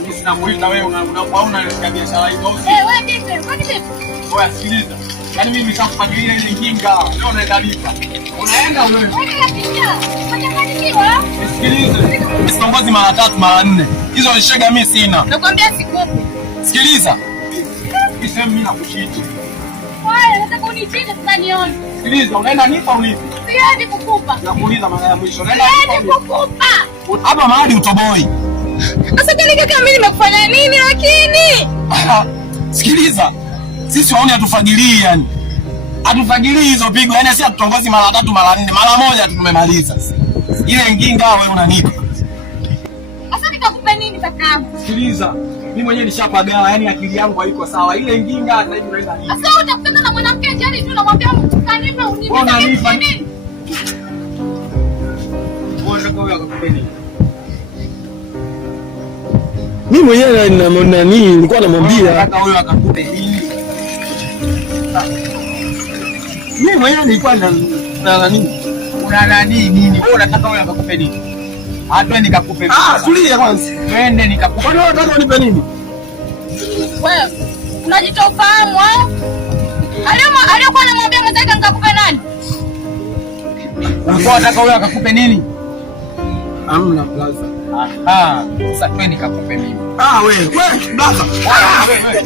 Mimi sinamuita wewe unaona biashara hiyo. Wewe vipi? Kwani vipi? Wewe sikiliza. Yaani mimi nishakupangilia ile kinga. Leo unaenda lipa. Unaenda wewe. Wewe kinga. Unafanikiwa? Sikiliza. Msongozi mara 3 mara 4. Hizo shega mimi sina. Nakwambia sikupi. Sikiliza. Kisema mimi nakushiti. Wewe unataka unichinde sasa nione. Sikiliza, unaenda nipa unipi? Siwezi kukupa. Nakuuliza mara ya mwisho. Unaenda siwezi kukupa. Hapa mahali utoboi. Sasa kile kaka mimi nimekufanya nini lakini? Sikiliza. Sisi waone hatufagilii yani. Hatufagilii hizo pigo. Yaani sisi hatutongozi mara 3 mara 4. Mara moja tu tumemaliza. Ile nginga wewe unanipa. Sasa nikakupa nini kaka? Sikiliza. Mimi mwenyewe nishapagawa, yani akili yangu haiko sawa. Ile nginga sasa hivi unaenda nini? Sasa utakutana na mwanamke jani tu unamwambia kanipa unipe nini? Wewe ndio wewe akakupa nini? Mimi mwenyewe na nini nilikuwa namwambia hata huyo akakupa nini? Mimi mwenyewe nilikuwa na nini? Una nini? Wewe unataka wewe akakupa nini? Hata nikakupe. Tulia kwanza. Twende nikakupe. Kwani unataka unipe nini? Wewe unajitofahamu aliyokuwa anamwambia mwenzake nikakupe nani? Ulikuwa unataka wewe akakupe nini? Hamna blaza. Aha, sasa twende nikakupe mimi. Wewe blaza. Wewe.